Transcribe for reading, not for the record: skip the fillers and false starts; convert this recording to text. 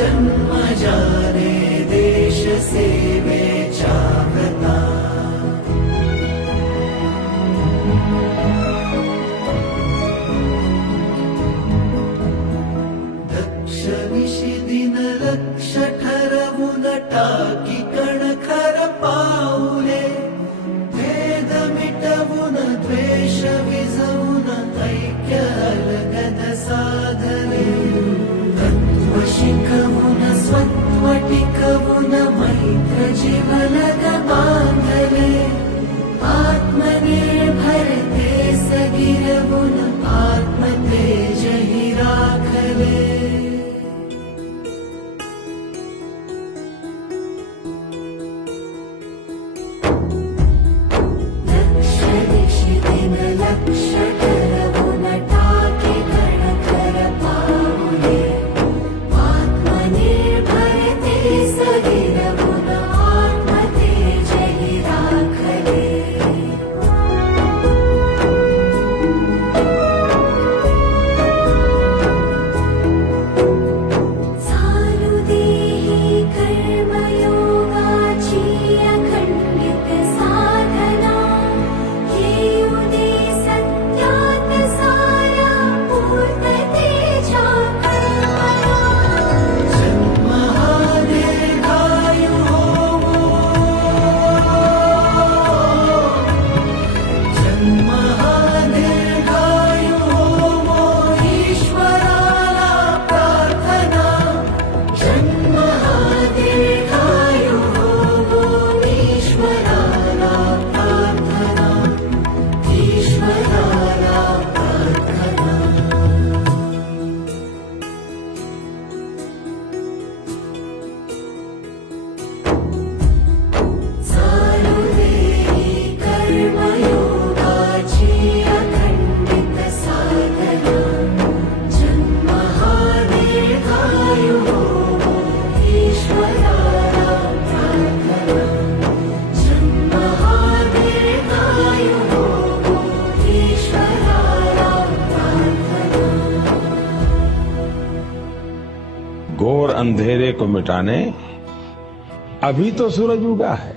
जन्मजाने देश सेवेच्या व्रता दक्षिणेशी दिन लक्ष ठरवून टाकी कणखर पाऊले भेद मिटवून द्वेष विझवून ऐक्य अलगद साधले तत्व शिकवून स्वत्व टिकवून मैत्र जीवन बांधले आत्मनिर्भरते सगिरवून आत्मतेज हि राखले लक्ष ठरवून टाके कणखर पाऊले आत्मनिर्भरते सगिरवून आत्मतेज हि राखले चालू दे ही कर्मयोगाची अखंडित साधना येऊ दे सत्यात सारा पूर्णतेच्या कल्पना जन्म हा दीर्घायु होवो जन्म हा दीर्घायु होवो ईश्वराला प्रार्थना जन्म हा दीर्घायु होवो ईश्वराला प्रार्थना ईश्वराला प्रार्थना चालू दे ही कर्मयोगाची अखंडित साधना जन्म हा दीर्घायु होवो ईश्वराला प्रार्थना जन्म हा दीर्घायु होवो ईश्वराला प्रार्थना घोर अंधेरे को मिटाने अभी तो सूरज उगा है।